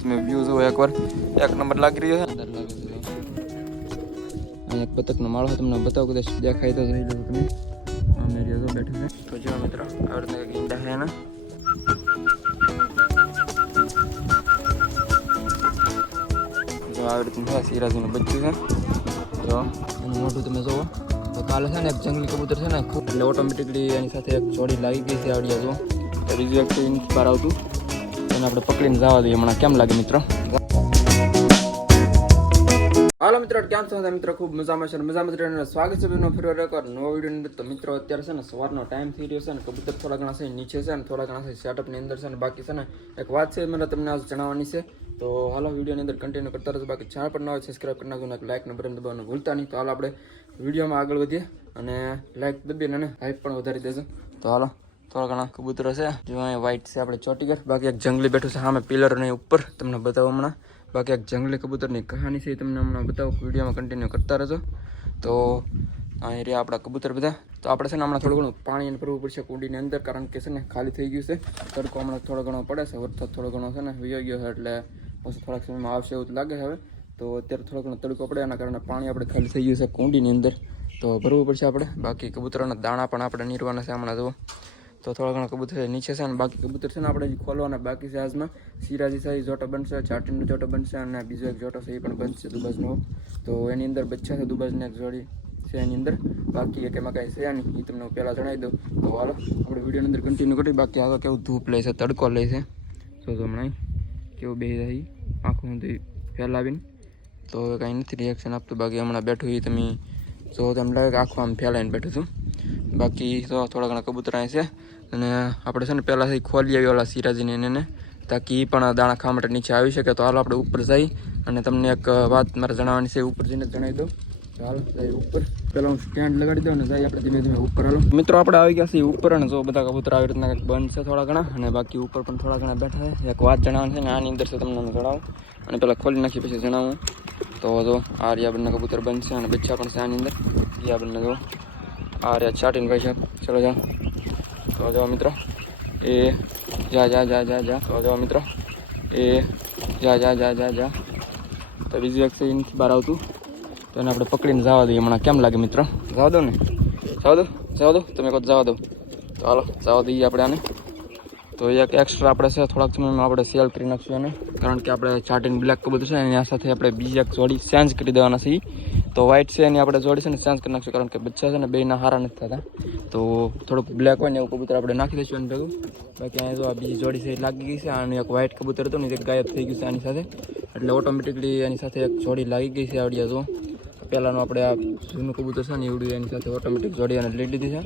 તમે વ્યૂ જુઓ એકવાર, એક નંબર લાગી રહ્યો છે. અહીંયા એક બતકનો માળો તમને બતાવો, કદાચ દેખાય તો જોઈ લો તમે. અમે રહ્યો બેઠો છે. તો જો મિત્રો આ રીતના એક ઈંડા છે એના. જો આવી રીતનું સિરાજીનું બચ્ચું છે. જો એનું મોઢું તમે જુઓ. તો કાલે છે ને એક જંગલી કબૂતર છે ને ખૂબ, એટલે ઓટોમેટિકલી એની સાથે એક જોડી લાગી ગઈ છે આવડિયા. જો તો બીજું એક ઇંચ બહાર આવતું એને આપણે પકડીને જવા દઈએ. હમણાં કેમ લાગે મિત્રો? હાલો મિત્રો, કેમ છો મિત્રો? ખૂબ મજામાં છે. મજામાં સ્વાગત છે બેનો ફરી એકવાર નવો વિડીયો અંદર. તો મિત્રો અત્યારે છે ને સવારનો ટાઈમ થઈ રહ્યો છે ને કબૂતર થોડા ઘણા છે નીચે છે ને થોડા ઘણા છે સેટઅપની અંદર છે ને બાકી છે ને એક વાત છે મને તમને આજ જણાવવાની છે. તો હાલો વિડીયોની અંદર કન્ટિન્યુ કરતા રહેજો. બાકી ચેનલ પર ન હોય સબસ્ક્રાઈબ કરી નાખજો અને લાઈક ને બટન દબાવવાનું ભૂલતા નહીં. તો હાલ આપણે વિડીયોમાં આગળ વધીએ અને લાઈક દબીને અને હાઈપ પણ વધારી દેજો. તો હાલો થોડા ઘણા કબૂતરો છે. જો અહીંયા વ્હાઈટ છે આપણે ચોટીગર. બાકી એક જંગલી બેઠું છે સામે પિલરની ઉપર, તમને બતાવો હમણાં. બાકી એક જંગલી કબૂતરની કહાની છે તમને હમણાં બતાવો, વિડીયોમાં કન્ટિન્યુ કરતા રહેજો. તો અહીં રહ્યા આપણા કબૂતર બધા. તો આપણે છે ને હમણાં થોડું ઘણું પાણી ભરવું પડશે કુંડીની અંદર, કારણ કે છે ને ખાલી થઈ ગયું છે. તડકો હમણાં થોડો ઘણો પડે છે, વરસાદ થોડો ઘણો છે ને વયો ગયો છે, એટલે પછી થોડાક સમયમાં આવશે એવું લાગે હવે. તો અત્યારે થોડો ઘણો તડકો પડે એના કારણે પાણી આપણે ખાલી થઈ ગયું છે કુંડીની અંદર, તો ભરવું પડશે આપણે. બાકી કબૂતરોના દાણા પણ આપણે નીરવાના છે હમણાં જુઓ. તો થોડા ઘણા કબૂતર નીચે છે અને બાકી કબૂતર છે ને આપણે ખોલવાના બાકી છે આજમાં. સિરાજી સાઈ જોટો બનશે, ચાટીનો જોટો બનશે અને બીજો એક જોટો છે એ પણ બનશે દુબાજનો. તો એની અંદર બચ્ચા છે દુબાજને એક જોડી છે એની અંદર. બાકી એક એમાં કાંઈ છે નહીં, એ તમને હું પહેલાં જણાવી દઉં. તો હાલો આપણે વિડીયોની અંદર કન્ટિન્યુ કરીએ. બાકી આ તો કેવું ધૂપ લે છે, તડકો લે છે. તો હમણાં કેવું બે જાય આખું ફેલાવીને. તો કાંઈ નથી રિએક્શન આપતું. બાકી હમણાં બેઠું એ તમે જો તેમ લાગે કે આખું આમ ફેલાઈને બેઠું છું. બાકી તો થોડા ઘણા કબૂતર અહીં છે અને આપણે છે ને પહેલાંથી ખોલી આવી ઓલા સિરાજીને એને, તાકી એ પણ દાણા ખાવા માટે નીચે આવી શકે. તો હાલો આપણે ઉપર જઈ અને તમને એક વાત મારે જણાવવાની છે, ઉપર જઈને જણાવી દઉં. હાલો જઈએ ઉપર. પહેલાં હું સ્ટેન્ડ લગાડી દઉં અને જઈએ આપણે ધીમે ધીમે ઉપર. હાલો મિત્રો આપણે આવી ગયા છીએ ઉપર અને જો બધા કબૂતર આવી રીતના કંઈક બંધ છે થોડા ઘણા, અને બાકી ઉપર પણ થોડા ઘણા બેઠા છે. એક વાત જણાવવાની છે ને આની અંદર છે, તમને હું જણાવું અને પહેલાં ખોલી નાખી પછી જણાવું. તો જો આ રહ્યા બંને કબૂતર બંધ છે અને બચ્ચા પણ છે આની અંદર. આ બંને જો આ રહ્યા ચાટીને ભાઈ સાહેબ. ચલો જાઓ. તો જાઓ મિત્રો એ જા જા જા જા જા. તો જાઓ મિત્રો એ જા જા જા જા જા. તો બીજું એક છે એનાથી બહાર આવતું, તો એને આપણે પકડીને જવા દઈએ. હમણાં કેમ લાગે મિત્રો? જવા દો ને, જવા દો, જવા દો. તમે કહો જવા દો. તો હાલો જવા દઈએ આપણે આને. તો એક એક્સ્ટ્રા આપણે છે થોડાક સમયમાં આપણે સેલ કરી નાખશું એને, કારણ કે આપણે ચાટીન બ્લેક કબૂતર છે એની સાથે આપણે બીજી એક જોડી ચેન્જ કરી દેવાના છીએ. તો વ્હાઈટ છે એની આપણે જોડી છે ને ચેન્જ કરી નાખશું, કારણ કે બચ્ચા છે ને બેના હારા નથી થતા. તો થોડુંક બ્લેક હોય ને એવું કબૂતર આપણે નાખી દઈશું એને ભેગું. બાકી અહીંયા જો આ બીજી જોડી છે એ લાગી ગઈ છે. અને એક વ્હાઈટ કબૂતર હતું ને એક ગાયબ થઈ ગયું છે આની સાથે, એટલે ઓટોમેટિકલી એની સાથે એક જોડી લાગી ગઈ છે આવડિયા. જો પહેલાંનું આપણે આ જૂનું કબૂતર છે ને એવડું એની સાથે ઓટોમેટિક જોડી અને લઈ લીધી છે.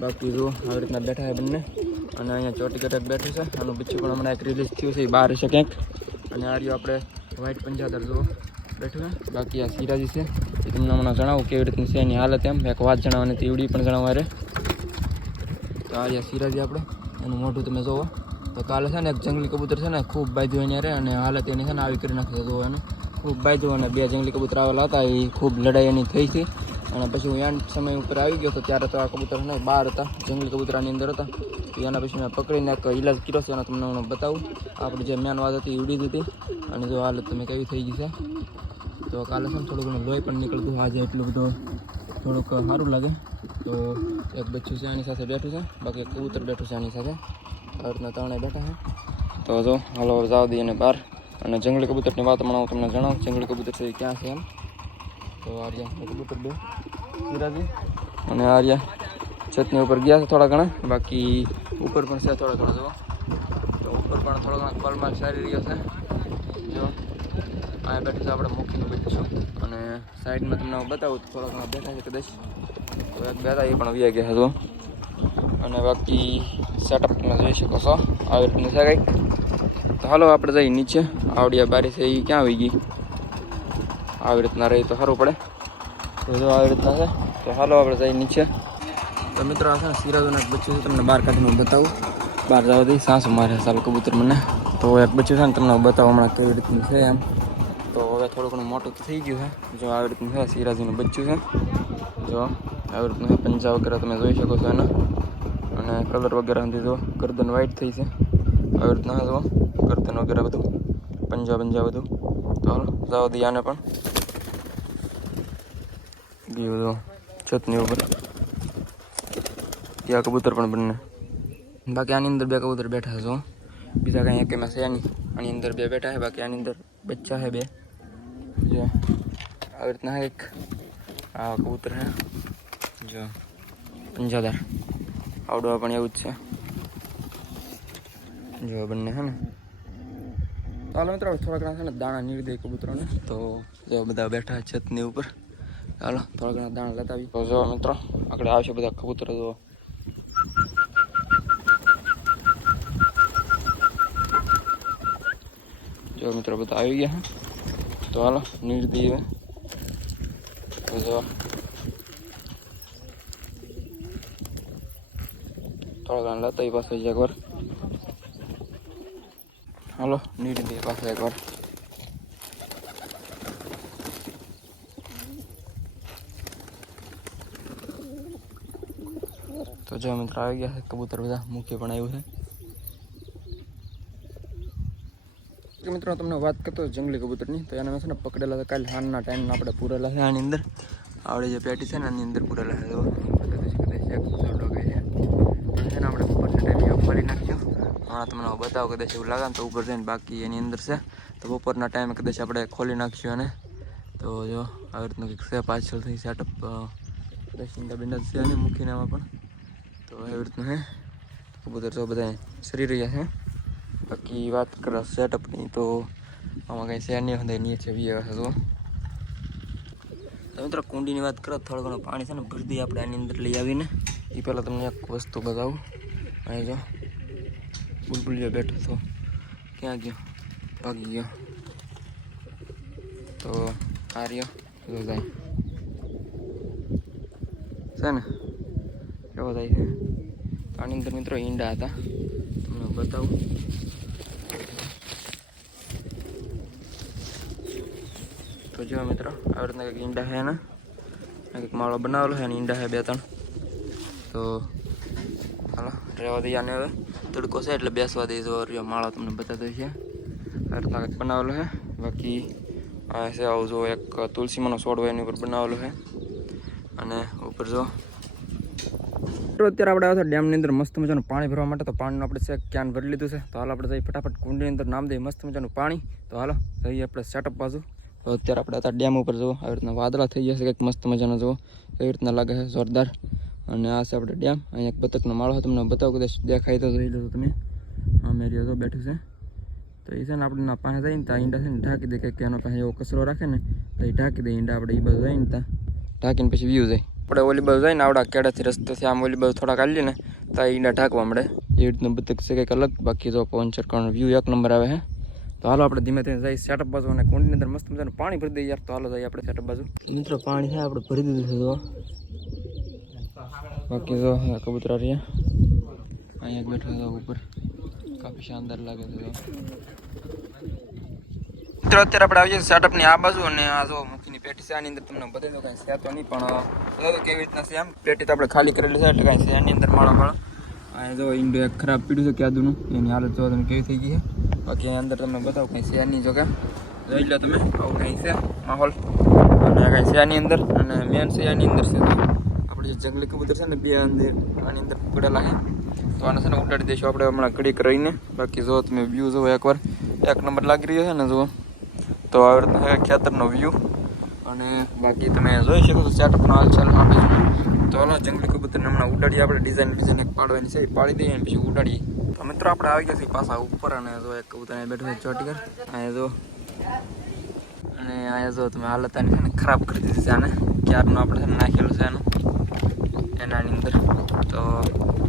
બાકી જો આવી રીતના બેઠા છે બંને. અને અહીંયા ચોટી કટક બેઠું છે. આનું બચ્ચું પણ હમણાં એક રિલીઝ થયું છે, એ બહાર છે ક્યાંક. અને આ રહ્યું આપણે વ્હાઈટ પંજાદર જો બેઠું છે. બાકી આ સિરાજી છે એ તમને હમણાં જણાવું કેવી રીતની છે એની હાલત. એમ એક વાત જણાવવાની હતી એવડી પણ જણાવવા રે. તો આ રહ્યા સિરાજી આપણે, એનું મોઢું તમે જોવો. તો કાલે છે ને એક જંગલી કબૂતર છે ને ખૂબ બાંધ્યું એને રે, અને હાલત એની છે ને આવી કરી નાખી જોવો એને. ખૂબ બાંધ્યું અને બે જંગલી કબૂતર આવેલા હતા, એ ખૂબ લડાઈ એની થઈ હતી. અને પછી હું એન્ડ સમય ઉપર આવી ગયો હતો ત્યારે તો આ કબૂતર નહીં બહાર હતા, જંગલી કબૂતરાની અંદર હતા. તો એના પછી મેં પકડીને એક ઇલાજ કર્યો છે, એનો તમને હું બતાવું. આપણી જે મેન વાત હતી ઉડી દીધી અને જો હાલત તમે કેવી થઈ ગઈ છે. તો કાલે છે ને થોડું ઘણું લોહી પણ નીકળતું, આજે એટલું બધું થોડુંક સારું લાગે. તો એક બચ્ચું છે એની સાથે બેઠું છે, બાકી એક કબૂતર બેઠું છે એની સાથે. આ રીતના ત્રણેય બેઠા છે. તો જો હાલો જવા દઈએ એને બહાર. અને જંગલી કબૂતરની વાત હમણાં હું તમને જણાવું જંગલી કબૂતર છે એ ક્યાં છે એમ. તો આર્યા કબૂતર બે સિરાજી અને આર્યા છતની ઉપર ગયા છે થોડા ઘણા. બાકી ઉપર પણ છે થોડા ઘણા. જો તો ઉપર પણ થોડા ઘણા કોલમાલ સારી રહ્યો છે. જો અહીંયા બેઠું છે આપણે મૂકીને બેઠીશું. અને સાઈડમાં તમને હું બતાવું તો થોડા ઘણા બેઠા છે કદાચ. તો એક બેઠા એ પણ વ્યા ગયા હતો. અને બાકી સેટઅપ તમે જોઈ શકો છો આવી રીતનું છે કંઈક. તો હાલો આપણે જઈએ નીચે. આવડિયા બારી છે એ ક્યાં આવી ગઈ? આવી રીતના રહી તો સારું પડે. તો જો આવી રીતના છે. તો હાલો આપણે જઈએ નીચે. તો મિત્રો આ છે ને સિરાજોનું એક બચ્ચું છે, તમને બહાર કાઢીને હું બતાવું. બહાર જવા દઈ સાસ મારે ચાલ કબૂતર મને. તો એક બચ્ચું છે ને તમને હું બતાવું હમણાં કેવી રીતનું છે એમ. તો હવે થોડું ઘણું મોટું તો થઈ ગયું છે. જો આવી રીતનું છે સિરાજીનું બચ્ચું છે. જો આવી રીતનું છે, પંજા વગેરે તમે જોઈ શકો છો એના. અને કલર વગેરે જો ગરદન વ્હાઈટ થઈ છે. આવી રીતના જો ગરદન વગેરે બધું. પંજા બધું. તો હાલો જવા દઈએ આને પણ. ગયું તો છતની ઉપર ત્યાં કબૂતર પણ બંને. બાકી આની અંદર 2 કબૂતર બેઠા છો, બીજા કાંઈ એકેમાં છે નહીં. આની અંદર 2 બેઠા છે, બાકી આની અંદર બચ્ચા છે 2. જો આવી રીતના એક આ કબૂતર છે, જો પંજાદાર આવડવા પણ એવું જ છે. જો બંને છે ને. ચાલો મિત્રો થોડા ઘણા છે ને દાણા નીકળી દે કબૂતરોને. તો જો બધા બેઠા છતની ઉપર. ચાલો થોડા ઘણા દાણા લેતા આવી. તો જો મિત્રો આગળ આવશે બધા કબૂતરો. જો મિત્રો બધા આવી ગયા. તો હાલો નીકળી દઈએ. તો જો થોડા ઘણા લેતા આવી પાસે એકવાર. હાલો નીકળી દઈએ પાસે એકવાર. તો જો મિત્રો આવી ગયા છે કબૂતર બધા. મુખ્ય પણ આવ્યું છે. મિત્રો તમને વાત કરતો જંગલી કબૂતરની. તો એના મેં છે ને પકડેલા હતા કાલે હાનના ટાઈમના આપણે પૂરેલા છે. આની અંદર આવડે જે પેટી છે ને આની અંદર પૂરેલા છે. છે ને આપણે બપોરના ટાઈમે ઉપાડી નાખ્યું. હમણાં તમને બતાવો કદાચ એવું લાગે ને તો ઉપર જઈને બાકી એની અંદર છે. તો બપોરના ટાઈમે કદાચ આપણે ખોલી નાખીશું. અને તો જો આવી રીતનું કંઈક છે પાછળથી સેટઅપ. કદાચ ઈંડા બિંડા છે અને મૂકીને એમાં પણ. તો એવી રીતનું છે કબૂતર. તો બધા સરી રહ્યા છે. બાકી વાત કરે સેટઅપની તો આમાં કંઈ છે નહીં. ਹੁੰਦਾ નીચે વી હશે. તો મિત્રો કુંડીની વાત કરો, થોડું ઘણું પાણી છે ને ભરી દઈએ આપણે આની અંદર લઈ આવીને. એ પહેલાં તમને એક વસ્તુ બતાવું. અહીં જો બુલબુલિયો બેઠો હતો, ક્યાં ગયો? ભાગી ગયો. તો આ રહ્યો જાય છે ને, એવો થાય છે. તો આની અંદર મિત્રો ઈંડા હતા, તમને બતાવું. તો જો મિત્રો આવી રીતના કંઈક ઈંડા છે ને, કંઈક માળો બનાવેલો છે ને ઈંડા છે 2-3. તો હાલો રહેવા દઈએ આને. હવે તડકો છે એટલે બેસવા દઈએ. જો રહ્યો માળો તમને બતાવતો છે. આ રીતના કંઈક બનાવેલો છે. બાકી આ છે આવું જો એક તુલસીમાંનો છોડ હોય એની ઉપર બનાવેલો છે. અને ઉપર જો અત્યારે આપણે આવ્યા ડેમની અંદર મસ્ત મજાનું પાણી ભરવા માટે. તો પાણીનું આપણે છે ક્યાન ભરી લીધું છે. તો હાલ આપણે જઈએ ફટાફટ કુંડીની અંદર નામ દઈએ મસ્ત મજાનું પાણી. તો હાલો જઈએ આપણે સેટઅપ બાજુ. તો અત્યારે આપણે હતા ડેમ ઉપર જુઓ, આવી રીતના વાદળા થઈ ગયા છે કંઈક મસ્ત મજાનો જુઓ, એવી રીતના લાગે છે જોરદાર. અને આ છે આપણે ડેમ. અહીંયા એક બતકનો માળો તમને બતાવું, કદાચ દેખાય તો જોઈ લો તમે. આ મેરિયો તો બેઠું છે. તો એ છે ને આપણે પાસે જઈને ત્યાં ઈંડા છે ને ઢાંકી દે. કંઈક એનો પાસે એવો કચરો રાખે ને તો એ ઢાંકી દે ઈંડા. આપણે એ બાજુ જઈને ત્યાં ઢાંકીને પછી વ્યૂ જાય. આપણે ઓલી બાજુ જઈને આવડા કેળાથી રસ્તેથી આમ ઓલી બાજુ થોડા કાઢીએ ને તો ઈંડા ઢાંકવા મળે. એ રીતનું બતક છે કંઈક અલગ. બાકી જો પવન ચરકાનો વ્યૂ 1 નંબર આવે છે. તો હાલો આપણે ધીમે ધીમે જઈએ સેટઅપ બાજુ. અને કુંડીની અંદર મસ્ત મજાનું પાણી ભરી દઈએ યાર. તો હાલો જઈએ આપણે સેટઅપ બાજુ. મિત્રો પાણી છે આપણે ભરી દીધું છે. જો બાકી જો કબૂતરા રહ્યા અહીંયા બેઠા હતા ઉપર, કાફી શાનદાર લાગે છે. મિત્રો અત્યારે આપણે આવીએ સેટઅપની આ બાજુ. અને આ જો મુખીની પેટી છે આની અંદર તમને બતાવી દો. કાંઈ છે તો નહીં પણ કેવી રીતના છે. આમ પેટી તો આપણે ખાલી કરેલી છે એટલે કાંઈ છે એની અંદર માળો અહીંયા જો ઈંડો એક ખરાબ પીડ્યું છે ક્યાદુનું. એની હાલત જો તમે કેવી થઈ ગઈ છે. બાકી એની અંદર તમને બતાવો કંઈ છે નહીં. જો કે જોઈ લો તમે આવું કંઈ છે માહોલ. અને કાંઈ છે આની અંદર. અને મેન છે આની અંદર છે આપણે જે જંગલી કબૂતર છે ને 2 અંદર આની અંદર પકડેલા છે. તો આને છે ને ઉડાડી દઈશું આપણે હમણાં ઘડીક રહીને. બાકી જો તમે વ્યૂ જુઓ એકવાર, 1 નંબર લાગી રહ્યો છે ને જુઓ. તો આવી રીતના ખેતરનો વ્યૂ. અને બાકી તમે જોઈ શકો છો સેટઅપનો હાલચાલ આપે છે. તો હાલો જંગલી કબૂતરને હમણાં ઉડાડીએ આપણે. ડિઝાઇન એક પાડવાની છે, પાડી દઈએ અને પછી ઉડાડીએ. તો મિત્રો આપણે આવી ગયા છીએ પાછા ઉપર. અને જો એક કબૂતર અહીંયા બેઠું છે ચોટીગર. અહીંયા જો અને અહીંયા જો તમે હાલત આની છે ને ખરાબ કરી દીધી છે આને. ક્યારનું આપણે છે ને નાખેલું છે એનું એનાની અંદર. તો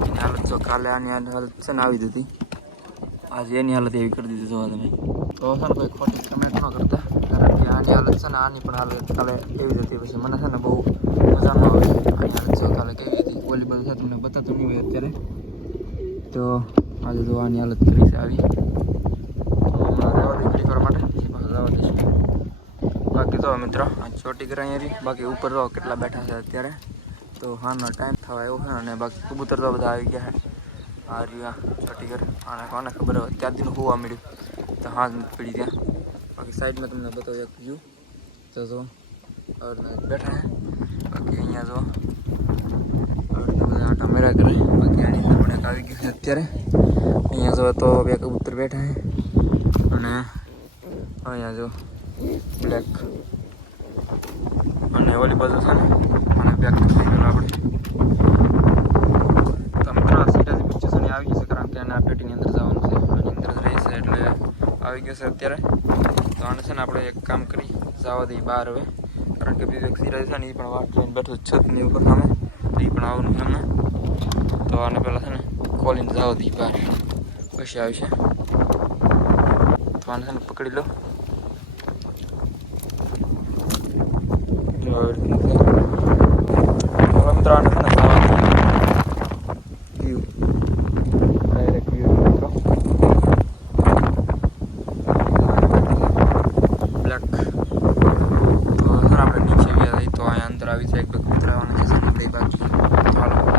એની હાલત જો કાલે આની હાલત છે ને આવી દીધી, આજે એની હાલત એવી કરી દીધી જો તમે. તો છે ને કોઈ ખોટી કમેન્ટ ન કરતા, કારણ કે આની હાલત છે ને આની પણ હાલત કાલે એવી હતી. પછી મને છે ને બહુ મજા ન આવે. આની હાલત જો કાલે કેવી હતી ઓલી બાજુ છે તમને બતાતું નહીં હોય અત્યારે. તો આજે જો આની હાલત કરી છે આવી. રહેવા દઈએ ઘડી કરવા માટે જવા દઈશું. બાકી તો મિત્રો આ ચોટીગર અહીંયા રહી. બાકી ઉપર તો કેટલા બેઠા છે અત્યારે. તો હાનો ટાઈમ થવા આવ્યો છે. અને બાકી કબૂતર તો બધા આવી ગયા છે. આ રહ્યા ચોટીગર. આને કોને ખબર હોય ત્યાર દીનું હોવા મળ્યું તો હા પડી ત્યાં. बाकी साइड में तुमने बताओ एक व्यू तो जो और बैठा है बाकी अँ जो आटा मेरा करे बाकी आनी अंदर पण एक આવી ગયું છે અત્યારે અહીંયા જો તો બે કબૂતર બેઠા છે અને અહીંયા જો બ્લેક અને ઓલી બાજુ છે ને અને બેક થઈ ગયેલું આપણે તો મિત્રો આ સીટ હજી પીછે છે આવી ગઈ છે કારણ કે આને આ પેટીની અંદર જવાનું છે આની અંદર જ રહી છે એટલે આવી ગયું છે અત્યારે તો આને છે ને આપણે એક કામ કરી જવા દઈએ બહાર હવે કારણ કે બીજું એક સિરાજ છે ને એ પણ વાટ જોઈને બેઠું છતની ઉપર સામે તો એ પણ આવવાનું છે હમણાં તો આને પહેલાં છે ને ખોલીને જવા દઈએ બહાર પછી આવશે તો આને છે ને પકડી લો મિત્રો આને છે ને જવા વ્યૂ ડાયરેક્ટ વ્યૂ મિત્રો બ્લેક તો સર આપણે નીચે ગયા તો અહીંયા અંદર આવી જાય એક કૂતરાવાના છે કઈ બાજુ હાલો